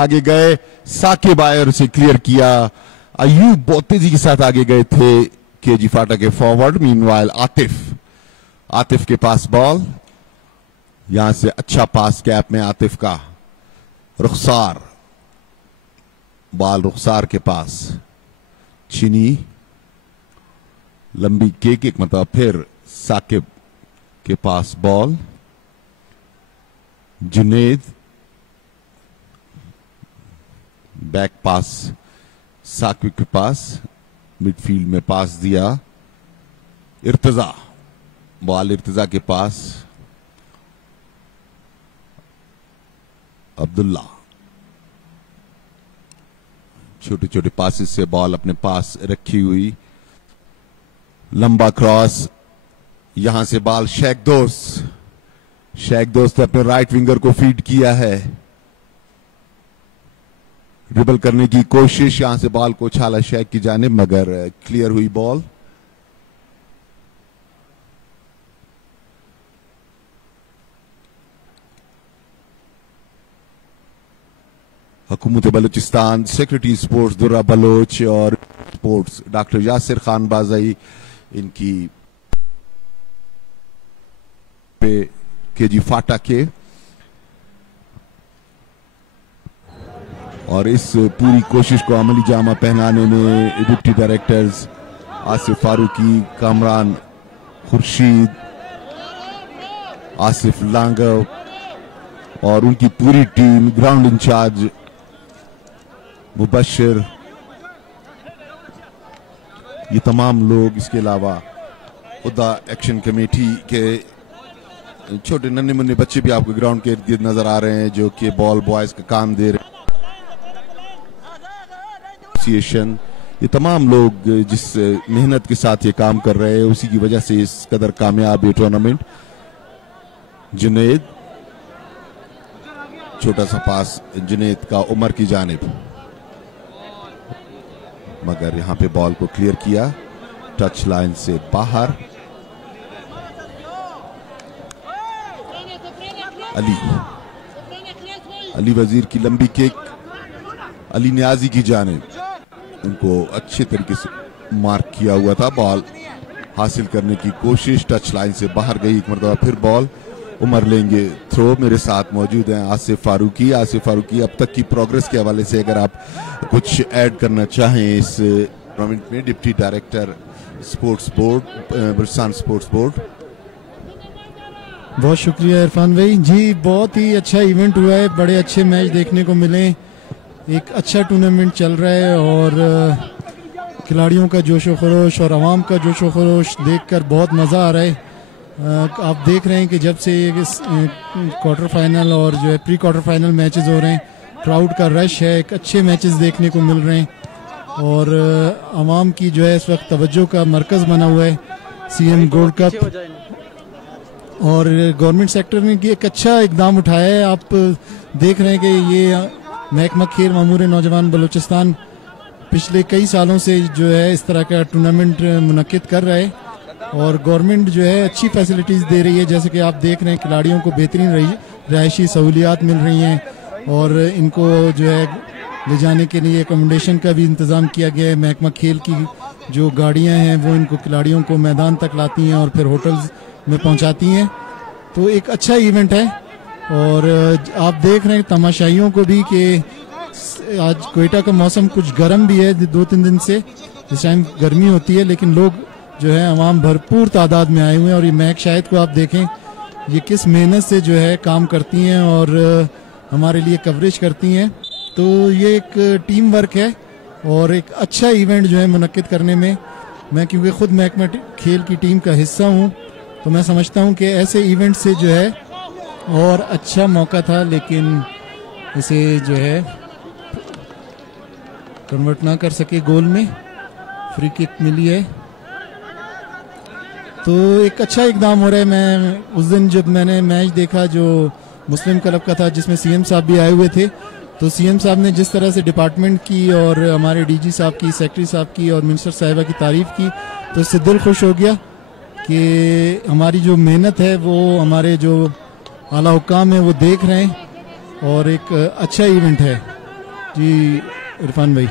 आगे गए, साकिब आए और उसे क्लियर किया। अयूब बहुत तेजी के साथ आगे गए थे केजी फाटा के फॉरवर्ड। मीनवाइल आतिफ के पास बॉल, यहां से अच्छा पास गैप में आतिफ का। रुखसार, बॉल रुखसार के पास, चीनी लंबी केक एक मतलब फिर साकिब के पास ball. Junaid back pass Shakib के पास, मिडफील्ड में पास दिया। इर्तिजा, बॉल इर्तिजा के पास, अब्दुल्ला छोटे छोटे पासेस से बॉल अपने पास रखी हुई। लंबा क्रॉस, यहां से बॉल शेख दोस्त ने अपने राइट विंगर को फीड किया है। ड्रिबल करने की कोशिश, यहां से बॉल को उछाला शेख की जानिब मगर क्लियर हुई बॉल। हुकूमत बलूचिस्तान, सेक्रेटरी स्पोर्ट्स दुर्रा बलोच और स्पोर्ट्स डॉक्टर यासिर खान बाज़ई, इनकी पे केजी फाटा के, और इस पूरी कोशिश को अमली जामा पहनाने में डिप्टी डायरेक्टर्स आसिफ फारूकी, कामरान खुर्शीद, आसिफ लांगव और उनकी पूरी टीम, ग्राउंड इंचार्ज मुबशिर, ये तमाम लोग, इसके अलावा खुदा एक्शन कमेटी के छोटे नन्हे मुन्ने बच्चे भी आपको ग्राउंड के इर्द गिर्द नजर आ रहे हैं जो कि बॉल बॉयज का काम दे रहे हैं। ये तमाम लोग जिस मेहनत के साथ ये काम कर रहे हैं, उसी की वजह से इस कदर कामयाब ये टूर्नामेंट। जुनेद, छोटा सा पास जुनेद का उमर की जानिब, मगर यहां पे बॉल को क्लियर किया टच लाइन से बाहर। अली वजीर की लंबी किक, अली न्याजी की जानिब, उनको अच्छे तरीके से मार्क किया हुआ था। बॉल हासिल करने की कोशिश, टच लाइन से बाहर गई एक मरतबा फिर बॉल। उमर लेंगे थ्रो। मेरे साथ मौजूद हैं आसिफ फारूकी। अब तक की प्रोग्रेस के हवाले से अगर आप कुछ ऐड करना चाहें इस टूर्नामेंट में, deputy director sports board, Balochistan sports board. बहुत शुक्रिया इरफान भाई जी, बहुत ही अच्छा इवेंट हुआ है, बड़े अच्छे मैच देखने को मिले, एक अच्छा टूर्नामेंट चल रहा है और खिलाड़ियों का जोशो खरोश और आवाम का जोशो खरोश देखकर बहुत मज़ा आ रहा है। आप देख रहे हैं कि जब से क्वार्टर फाइनल और जो है प्री क्वार्टर फाइनल मैचेस हो रहे हैं, क्राउड का रश है, एक अच्छे मैचेस देखने को मिल रहे हैं और आवाम की जो है इस वक्त तवज्जो का मरकज़ बना हुआ है सीएम गोल्ड कप। और गवर्नमेंट सेक्टर ने एक अच्छा इकदाम उठाया है। आप देख रहे हैं कि ये महकमा खेल मामूर नौजवान बलूचिस्तान पिछले कई सालों से जो है इस तरह का टूर्नामेंट मुनक्किद कर रहा है और गवर्नमेंट जो है अच्छी फैसिलिटीज़ दे रही है। जैसे कि आप देख रहे हैं खिलाड़ियों को बेहतरीन रहायशी सहूलियात मिल रही हैं और इनको जो है ले जाने के लिए एकोमोडेशन का भी इंतज़ाम किया गया है। महकमा खेल की जो गाड़ियां हैं वो इनको खिलाड़ियों को मैदान तक लाती हैं और फिर होटल्स में पहुंचाती हैं। तो एक अच्छा इवेंट है और आप देख रहे हैं तमाशाइयों को भी कि आज कोयटा का मौसम कुछ गर्म भी है 2-3 दिन से, इस टाइम गर्मी होती है, लेकिन लोग जो है अवाम भरपूर तादाद में आए हुए हैं और ये महक शाहिद को आप देखें ये किस मेहनत से जो है काम करती हैं और हमारे लिए कवरेज करती हैं। तो ये एक टीम वर्क है और एक अच्छा इवेंट जो है मुनक्किद करने में, मैं क्योंकि खुद महकमा खेल की टीम का हिस्सा हूँ तो मैं समझता हूँ कि ऐसे इवेंट से जो है और अच्छा मौका था, लेकिन इसे जो है कन्वर्ट ना कर सके गोल में, फ्री किक मिली है। तो एक अच्छा इकदाम हो रहा है। मैं उस दिन जब मैंने मैच देखा जो मुस्लिम क्लब का था जिसमें सीएम साहब भी आए हुए थे, तो सीएम साहब ने जिस तरह से डिपार्टमेंट की और हमारे डीजी साहब की, सेक्रेटरी साहब की और मिनिस्टर साहिबा की तारीफ की, तो इससे दिल खुश हो गया कि हमारी जो मेहनत है वो हमारे जो आला हुक्काम है वो देख रहे हैं और एक अच्छा इवेंट है। जी इरफान भाई।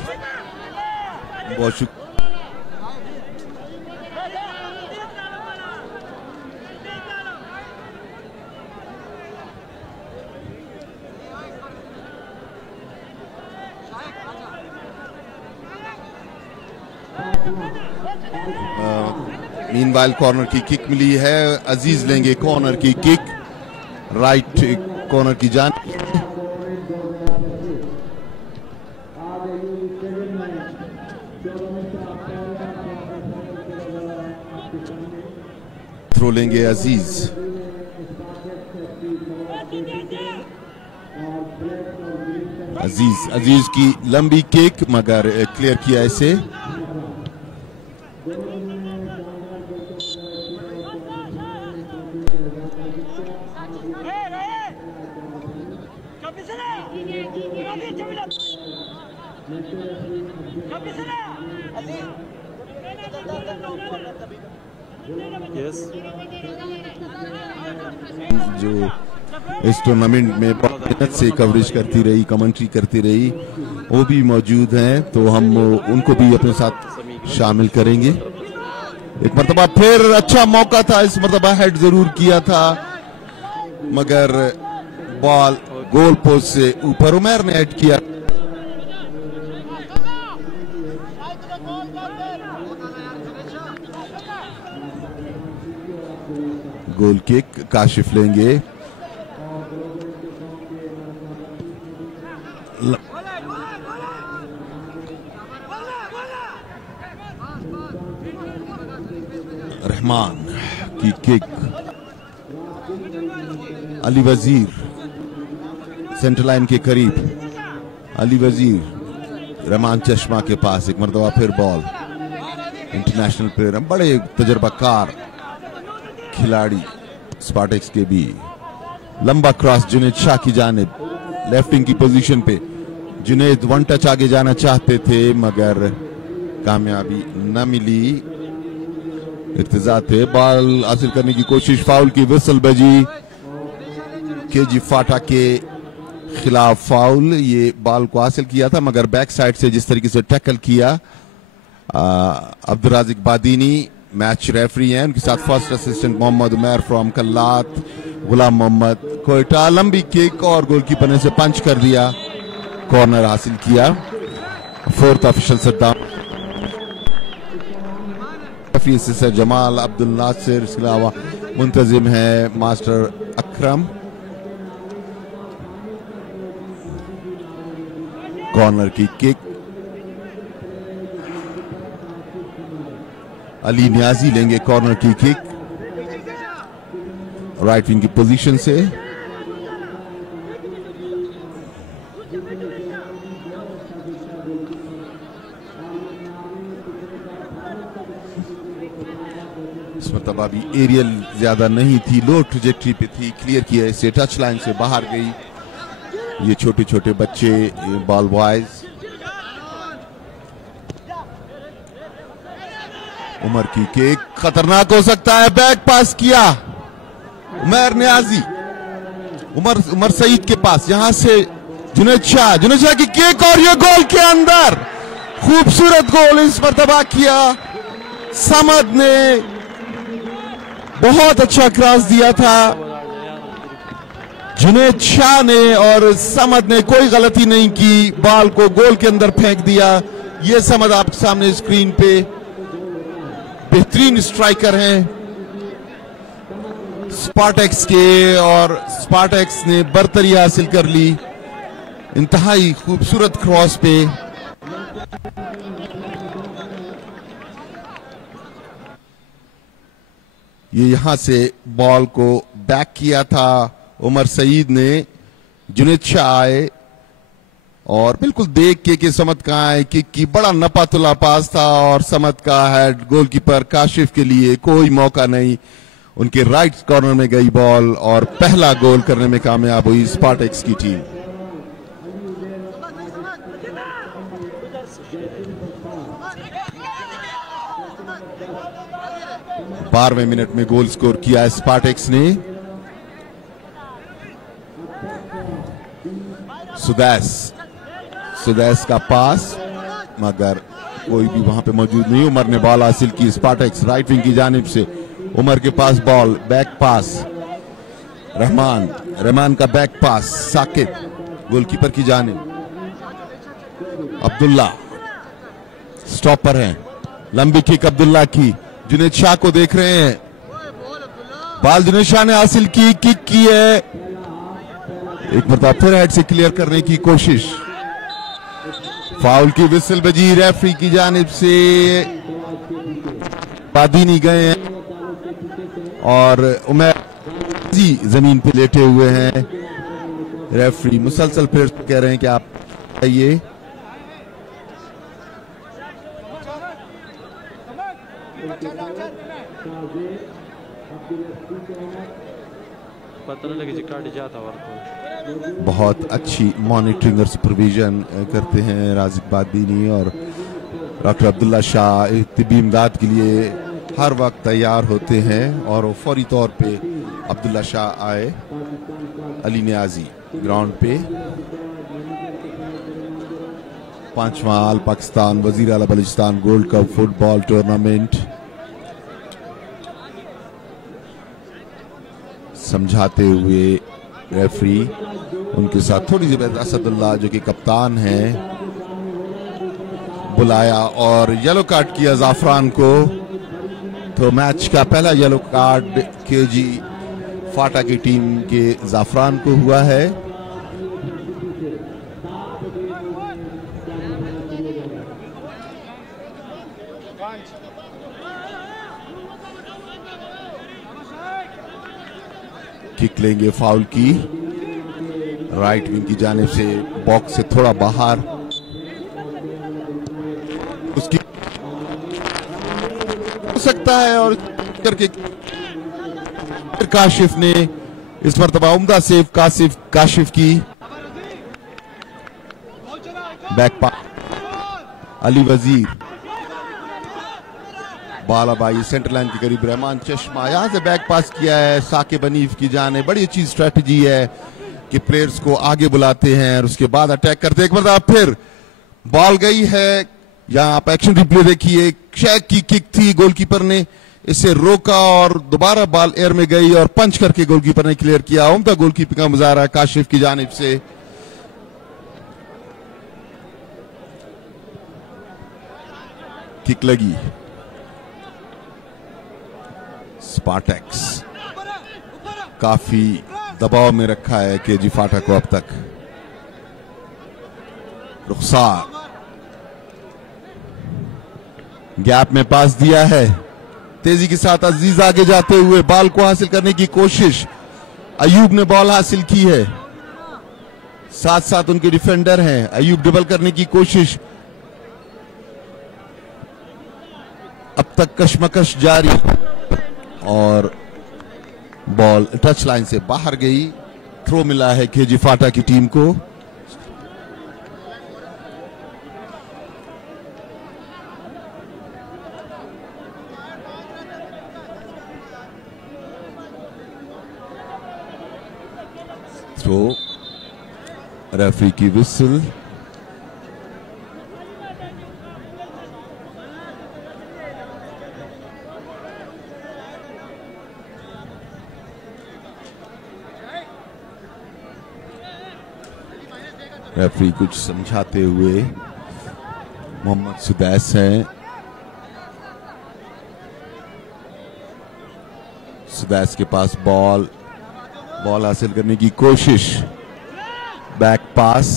बहुत शुक्रिया। मीनवाइल कॉर्नर की किक मिली है, अजीज लेंगे कॉर्नर की किक राइट कॉर्नर की जान। थ्रो लेंगे अजीज। अजीज की लंबी किक मगर क्लियर किया इसे। जो इस टूर्नामेंट में बहुत मेहनत से कवरेज करती रही, कमेंट्री करती रही, वो भी मौजूद हैं, तो हम उनको भी अपने साथ शामिल करेंगे। एक मरतबा फिर अच्छा मौका था, इस मरतबा हेड जरूर किया था मगर बॉल गोल पोस्ट से ऊपर। उमर ने हेड किया। गोल किक काशिफ लेंगे। रहमान की किक। अली वजीर सेंटर लाइन के करीब। अली वजीर रहमान चश्मा के पास। एक मरतबा फिर बॉल। इंटरनेशनल प्लेयर, बड़े तजर्बाकार खिलाड़ी स्पार्टेक्स के भी। लंबा क्रॉस जुनैद शाह की जानिब, लेफ्ट विंग की पोजीशन पे। जुनैद वन टच आगे जाना चाहते थे मगर कामयाबी न मिली। इर्तिजा थे, बॉल हासिल करने की कोशिश, फाउल की विसल बजी। केजी फाटा के खिलाफ फाउल। ये बॉल को हासिल किया था मगर बैक साइड से जिस तरीके से टैकल किया। अब्दुल राजिक बादीनी मैच रेफरी हैं, उनके साथ first assistant Mohammad Umar from Kalat, Ghulam Mohammad Quetta. लंबी किक और गोलकीपर ने से पंच कर दिया, कॉर्नर हासिल किया। Fourth official Saddam, referee assistant Jamal Abdul Nasir, इसके अलावा मुंतजिम है मास्टर अकरम। कॉर्नर की किक अली न्याजी लेंगे। कॉर्नर की किक राइट विंग की पोजीशन से। इस मरतबा भी एरियल ज्यादा नहीं थी, लो ट्रेजेक्टरी पे थी, क्लियर किया इसे, टच लाइन से बाहर गई। ये छोटे छोटे बच्चे, बॉल बॉयज। उमर की किक खतरनाक हो सकता है, बैक पास किया उमर न्याजी। उमर सईद के पास, यहां से जुनैद शाह की किक और ये गोल के अंदर। खूबसूरत गोल इस मरतबा किया समद ने, बहुत अच्छा क्रॉस दिया था जुनैद शाह ने और समद ने कोई गलती नहीं की, बॉल को गोल के अंदर फेंक दिया। ये समद आपके सामने स्क्रीन पे बेहतरीन स्ट्राइकर हैं स्पार्टेक्स के और स्पार्टेक्स ने बरतरी हासिल कर ली इंतहाई खूबसूरत क्रॉस पे। ये यहां से बॉल को बैक किया था उमर सईद ने, जुनैद शाह आए और बिल्कुल देख के समद कहाँ आए कि बड़ा नपातुला पास था और समद का हेड गोलकीपर काशिफ के लिए कोई मौका नहीं, उनके राइट कॉर्नर में गई बॉल और पहला गोल करने में कामयाब हुई स्पार्टेक्स की टीम। बारहवें मिनट में गोल स्कोर किया स्पार्टेक्स ने। सुदैस का पास, मगर कोई भी वहां पे मौजूद नहीं। उमर ने बॉल हासिल की स्पार्टैक्स राइट विंग की जानिब से। उमर के पास बॉल, बैक पास रहमान का बैक पास साकिब गोलकीपर की जानिब। अब्दुल्ला स्टॉपर हैं, लंबी किक अब्दुल्ला की, जुनैद शाह को देख रहे हैं। बॉल जुनैद शाह ने हासिल की, किक की है, एक मरतबा फिर हेड से क्लियर करने की कोशिश। फाउल की विसल बजी रेफरी की जानिब से। बादीनी गए हैं और उमर जमीन पे लेटे हुए हैं। रेफरी मुसलसल फिर कह रहे हैं कि आप आइए। बहुत अच्छी मॉनिटरिंग और सुपरविजन करते हैं राजिक बादीनी, और डॉक्टर अब्दुल्ला शाह तिब्बी इमदाद के लिए हर वक्त तैयार होते हैं। और वो फौरी तौर पे अब्दुल्ला शाह आए। अली नियाजी ग्राउंड पे। 5वां आल पाकिस्तान वजीर आला Balochistan gold cup football tournament समझाते हुए रेफरी, उनके साथ थोड़ी सी असदुल्ला जो कि कप्तान हैं, बुलाया और येलो कार्ड किया जाफरान को। तो मैच का पहला येलो कार्ड केजी फाटा की टीम के जाफरान को हुआ है। किक लेंगे फाउल की, राइट विंग की जानिब से, बॉक्स से थोड़ा बाहर। उसकी हो सकता है और करके काशिफ ने इस मरतबा उम्दा सेव काशिफ की। बैक पास अली वजीर, बालाबाई सेंटर लाइन के करीब रहमान चश्मा, यहां से बैक पास किया है साकिब हनीफ की जाने। बड़ी अच्छी स्ट्रेटजी है कि प्लेयर्स को आगे बुलाते हैं और उसके बाद अटैक करते हैं। एक बार फिर बॉल गई है, यहां आप एक्शन रिप्ले देखिए, शेख की किक थी, गोलकीपर ने इसे रोका और दोबारा बॉल एयर में गई और पंच करके गोलकीपर ने क्लियर किया। उम्दा गोलकीपर का मुजाहरा काशिफ की जानिब से। किक लगी, स्पार्टैक्स काफी दबाव में रखा है केजी फाटा को अब तक। रुखसार गैप में पास दिया है, तेजी के साथ अजीज आगे जाते हुए बॉल को हासिल करने की कोशिश। अयूब ने बॉल हासिल की है, साथ साथ उनके डिफेंडर हैं। अयूब ड्रिबल करने की कोशिश, अब तक कशमकश जारी और बॉल टच लाइन से बाहर गई। थ्रो मिला है केजी फाटा की टीम को। थ्रो, रेफरी की विसल। रेफरी कुछ समझाते हुए, मोहम्मद सुदैस हैं। सुदैस के पास बॉल हासिल करने की कोशिश, बैक पास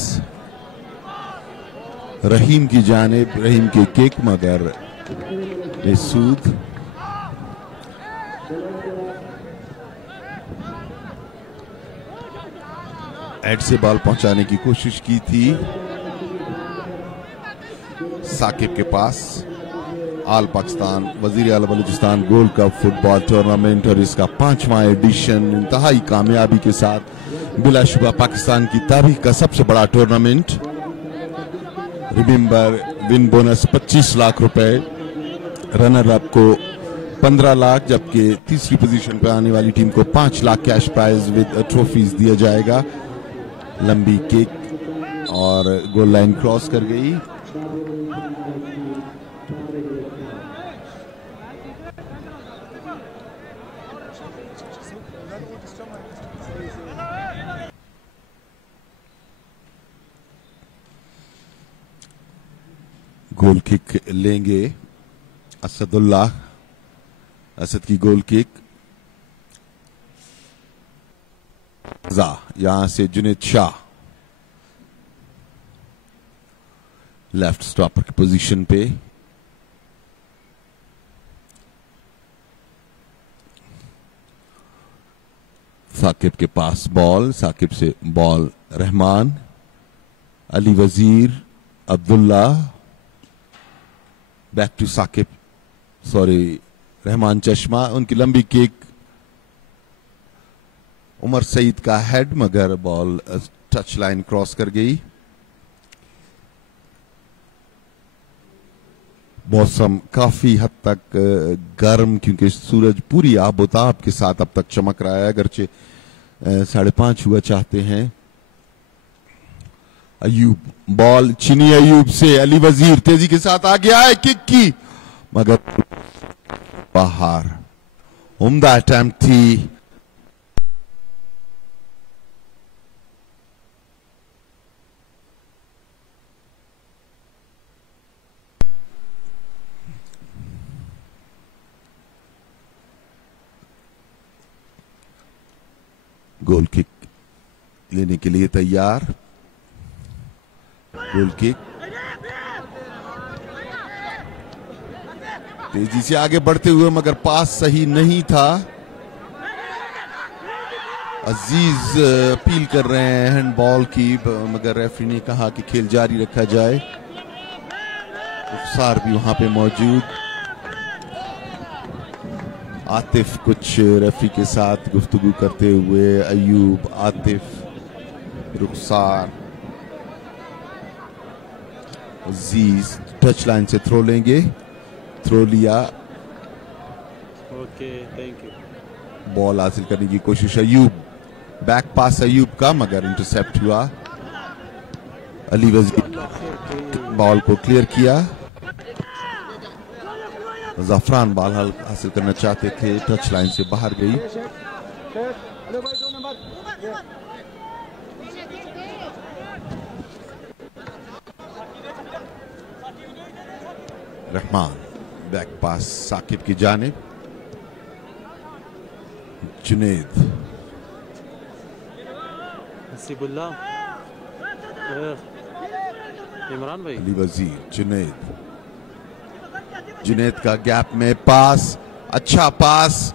रहीम की जानिब, रहीम की किक मगर बेसूद। एड से बॉल पहुंचाने की कोशिश की थी साकिब के पास। आल पाकिस्तान वजीर आला Balochistan gold cup football tournament और इसका 5वां एडिशन इंतहाई कामयाबी के साथ बिलाशुबा पाकिस्तान की तारीख का सबसे बड़ा tournament. Remember win bonus 25 lakh रुपए, रनर अप को 15 लाख, जबकि तीसरी पोजीशन पर आने वाली टीम को 5 lakh cash prize with trophies दिया जाएगा। लंबी किक और गोल लाइन क्रॉस कर गई। गोल किक लेंगे असदुल्लाह। असद की गोल किक, यहां से जुनेद शाह लेफ्ट स्टॉपर की पोजीशन पे। साकिब के पास बॉल, साकिब से ball Rahman, Ali Wazir, Abdullah, back to Saqib, sorry Rahman चश्मा। उनकी लंबी किक, उमर सईद का हेड, मगर बॉल टच लाइन क्रॉस कर गई। मौसम काफी हद तक गर्म, क्योंकि सूरज पूरी आबोताब के साथ अब तक चमक रहा है, अगरचे 5:30 हुआ चाहते हैं। अयूब, बॉल चीनी अयूब से अली वजीर तेजी के साथ आ गया है, किक की, मगर बाहर। उम्दा अटेम्प्ट थी। गोल किक लेने के लिए तैयार। गोल किक, तेजी से आगे बढ़ते हुए, मगर पास सही नहीं था। अजीज अपील कर रहे हैं हैंडबॉल की, मगर रेफरी ने कहा कि खेल जारी रखा जाए। रुखसार भी वहां पे मौजूद। आतिफ कुछ रेफरी के साथ गुफ्तगू करते हुए, अयूब, आतिफ, रुखसार, अजीज टच लाइन से थ्रो लेंगे। थ्रो लिया, ओके, थैंक यू। बॉल हासिल करने की कोशिश अयूब, बैक पास अयूब का, मगर इंटरसेप्ट हुआ। अली वजीर बॉल को क्लियर किया। ज़फरान बॉल हासिल करना चाहते थे, टच लाइन से बाहर गई। रहमान, बैक पास साकिब की जानिब। जुनेद, हसीबुल्लाह, इमरान भाई, अली वजीर, जुनेद। जुनेद का गैप में पास, अच्छा पास,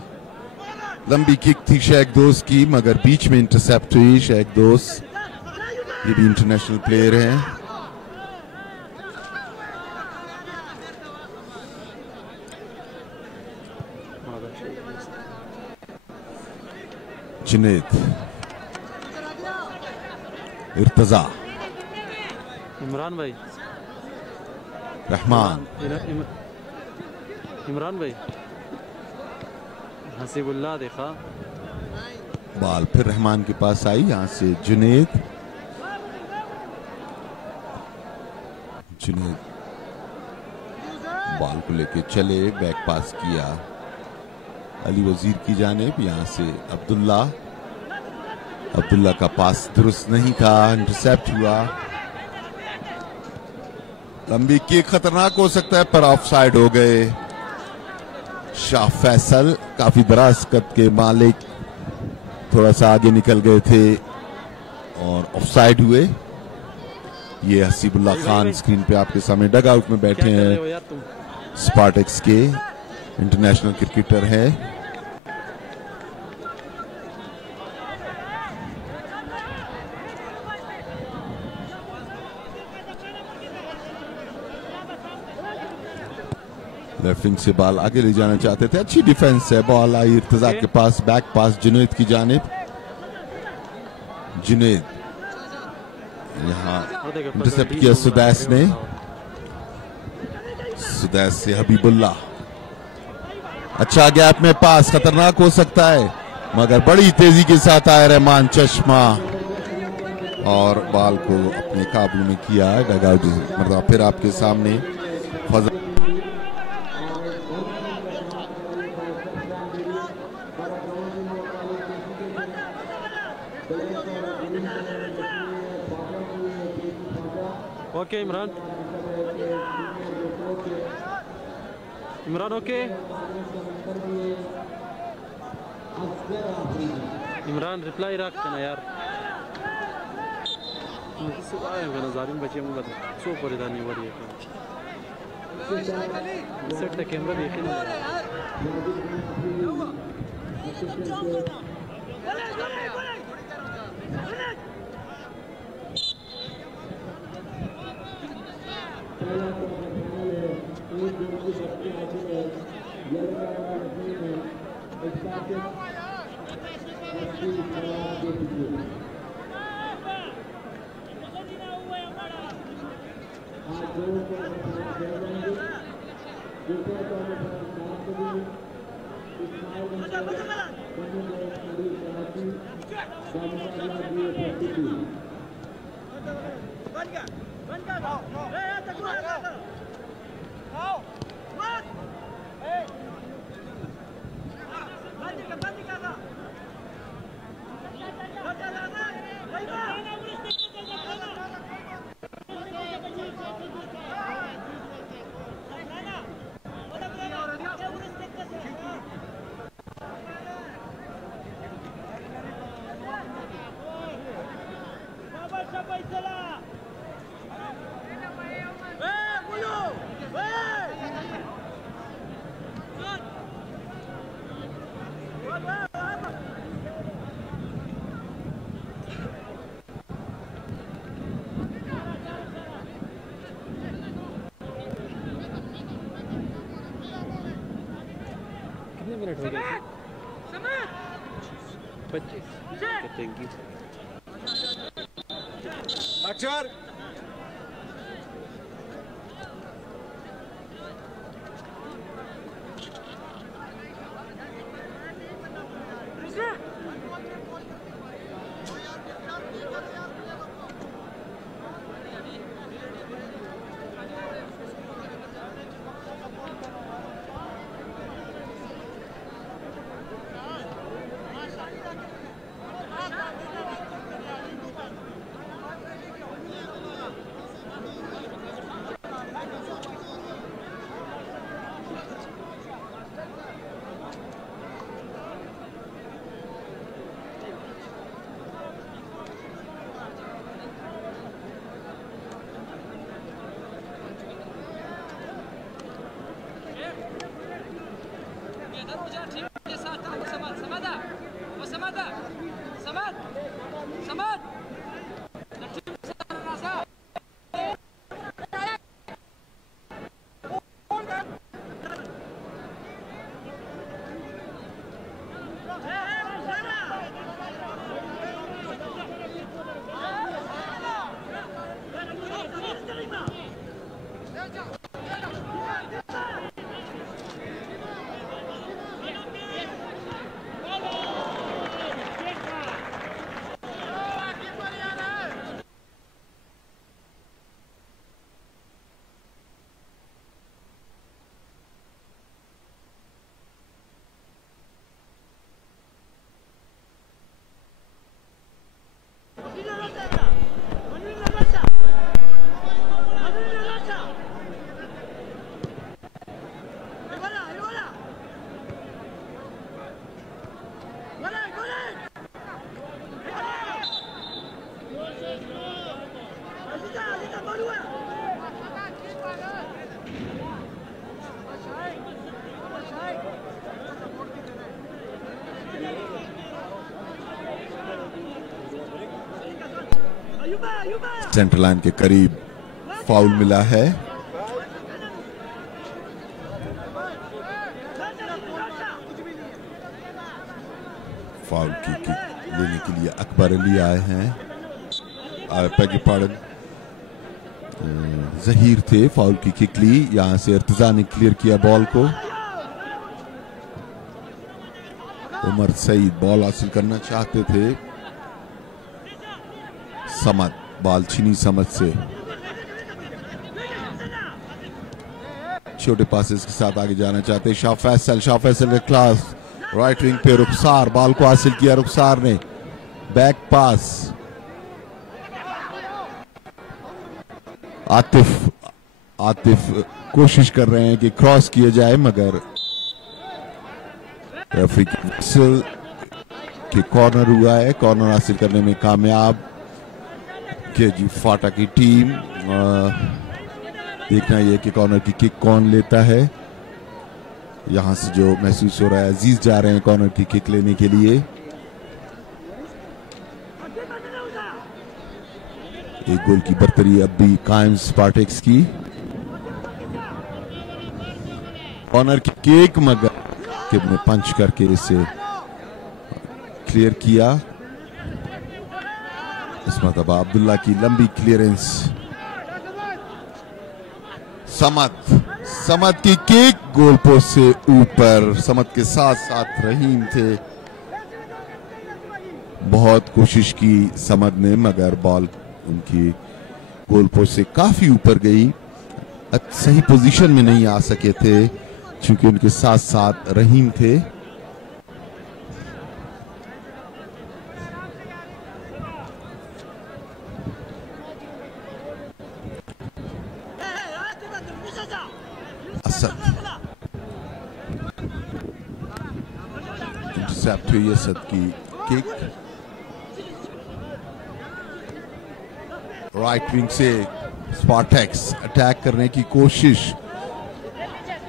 लंबी किक थी शेख दोस्त की, मगर बीच में इंटरसेप्ट हुई। शेख दोस्त ये भी इंटरनेशनल प्लेयर हैं। जुनेद, इर्तजा, इमरान भाई, रहमान, इमरान भाई, हसीबुल्लाह देखा। बॉल फिर रहमान के पास आई, यहां से जुनेद। जुनेद बॉल को लेके चले, बैक पास किया अली वजीर की जानिब, यहां से अब्दुल्ला। अब्दुल्ला का पास दुरुस्त नहीं था, इंटरसेप्ट हुआ। लंबी किक खतरनाक हो सकता है, पर ऑफ साइड हो गए। शाह फैसल काफी दराज कद के मालिक थोड़ा सा आगे निकल गए थे और ऑफ साइड हुए। ये हसीबुल्लाह खान स्क्रीन पे आपके सामने डग आउट में बैठे हैं, स्पार्टेक्स के इंटरनेशनल क्रिकेटर है। लेफ्ट विंग से बॉल आगे ले जाना चाहते थे, अच्छी डिफेंस है। बॉल आई इर्तजा के पास, बैक पास जुनैद की जानिब। जुनैद यहाँ इंटरसेप्ट किया सुदैस ने, सुदैस से हबीबुल्लाह। अच्छा गैप में पास, खतरनाक हो सकता है, मगर बड़ी तेजी के साथ आया रहमान चश्मा और बॉल को अपने काबू में किया। डगआउट मतलब फिर आपके सामने Fazal okay Imran, Imran okay, Imran reply रख ना यार। नजारिन बचे मुझे सो परिधानी हो रही है सेट तक कैमरा देखे ना। मिनट हो गए 25 थैंक यू। अक्षर सेंटर लाइन के करीब फाउल मिला है। फाउल की किक लेने के लिए अकबर अली आए हैं। जहीर थे, फाउल की किक ली, यहां से इर्तिजा ने क्लियर किया बॉल को। उमर सईद बॉल हासिल करना चाहते थे, समद, बॉल छीनी समद से, छोटे पासेस के साथ आगे जाना चाहते शाह फैसल का क्लास, राइट विंग पे रुखसार, बॉल को हासिल किया रुखसार ने, बैक पास आतिफ कोशिश कर रहे हैं कि क्रॉस किया जाए, मगर रेफरी की विसल कि कॉर्नर हुआ है। कॉर्नर हासिल करने में कामयाब केजी फाटा की टीम। देखना यह कि कॉर्नर की किक कौन लेता है। यहां से जो महसूस हो रहा है अजीज जा रहे हैं कॉर्नर की किक लेने के लिए। एक गोल की बर्तरी अब भी कायम स्पार्टेक्स की। कॉर्नर की किक मगर किक ने पंच करके इसे क्लियर किया। इस मरतबा अब्दुल्ला की लंबी क्लियरेंस, समद की किक गोल पोस्ट से ऊपर। समद के साथ साथ रहीम थे, बहुत कोशिश की समद ने मगर बॉल उनकी गोल पोस्ट से काफी ऊपर गई। सही पोजीशन में नहीं आ सके थे क्योंकि उनके साथ साथ रहीम थे। असद इंटरसेप्ट हुई असद की किक। राइट विंग से स्पार्टेक्स अटैक करने की कोशिश,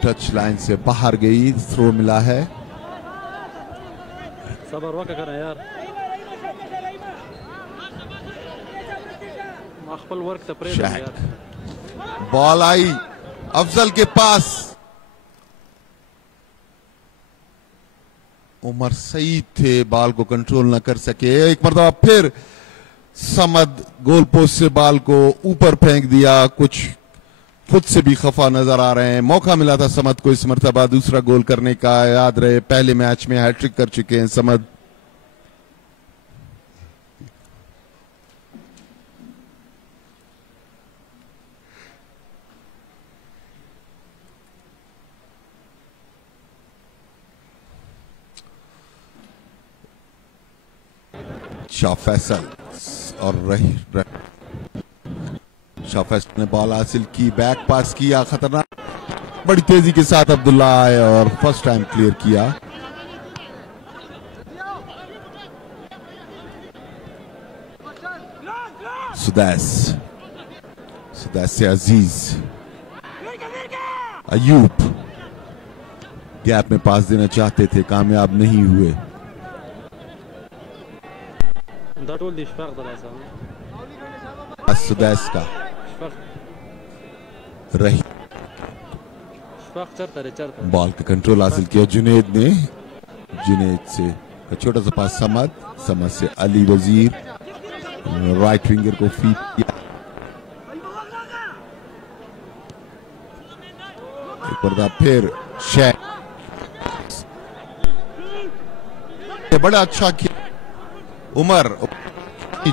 टच लाइन से बाहर गई, थ्रो मिला है। सबर वक्त करना यार, मखबल वर्क तपरे यार। बॉल आई अफजल के पास, उमर सईद थे, बॉल को कंट्रोल न कर सके। एक मरतबा फिर समद गोल पोस्ट से बॉल को ऊपर फेंक दिया, कुछ खुद से भी खफा नजर आ रहे हैं। मौका मिला था समद को इस मरतबा दूसरा गोल करने का। याद रहे पहले मैच में हैट्रिक कर चुके हैं समद। शाह फैसल और शाह फैसल ने बॉल हासिल की, बैक पास किया, खतरनाक बड़ी तेजी के साथ अब्दुल्ला आए और फर्स्ट टाइम क्लियर किया। सुदैस से अजीज, अयूब गैप में पास देना चाहते थे, कामयाब नहीं हुए। सुदैस का रही बॉल का कंट्रोल हासिल किया जुनेद ने। जुनेद से छोटा सा पास समद से अली वजीर, राइट विंगर को फीड किया। एक बार फिर शेख, बड़ा अच्छा किया उमर।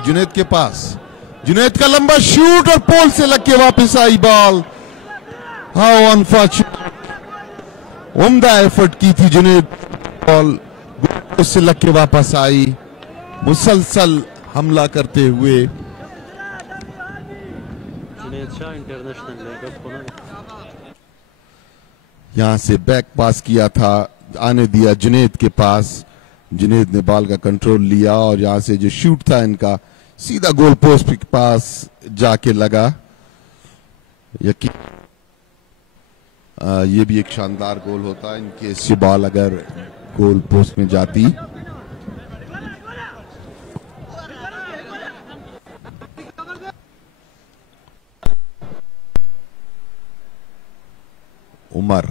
जुनेद के पास, जुनेद का लंबा शूट और पोल से लग के वापस आई बॉल। हाउ अनफॉर्चुनेट, उम्दा एफर्ट की थी जुनेद, बॉल उससे लग के वापस आई। मुसलसल हमला करते हुए यहां से बैक पास किया था, आने दिया जुनेद के पास। जुनेद ने बॉल का कंट्रोल लिया और यहां से जो शूट था इनका सीधा गोल पोस्ट के पास जाके लगा। यकीन ये भी एक शानदार गोल होता है इनके से बॉल अगर गोल पोस्ट में जाती। उमर,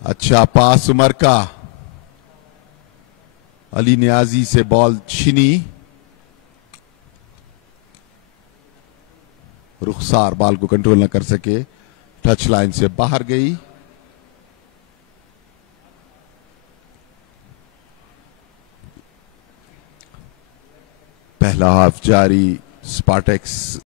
अच्छा पास उमर का, अली नियाजी से बॉल छीनी। रुखसार बॉल को कंट्रोल न कर सके, टच लाइन से बाहर गई। पहला पहला हाफ जारी, स्पार्टेक्स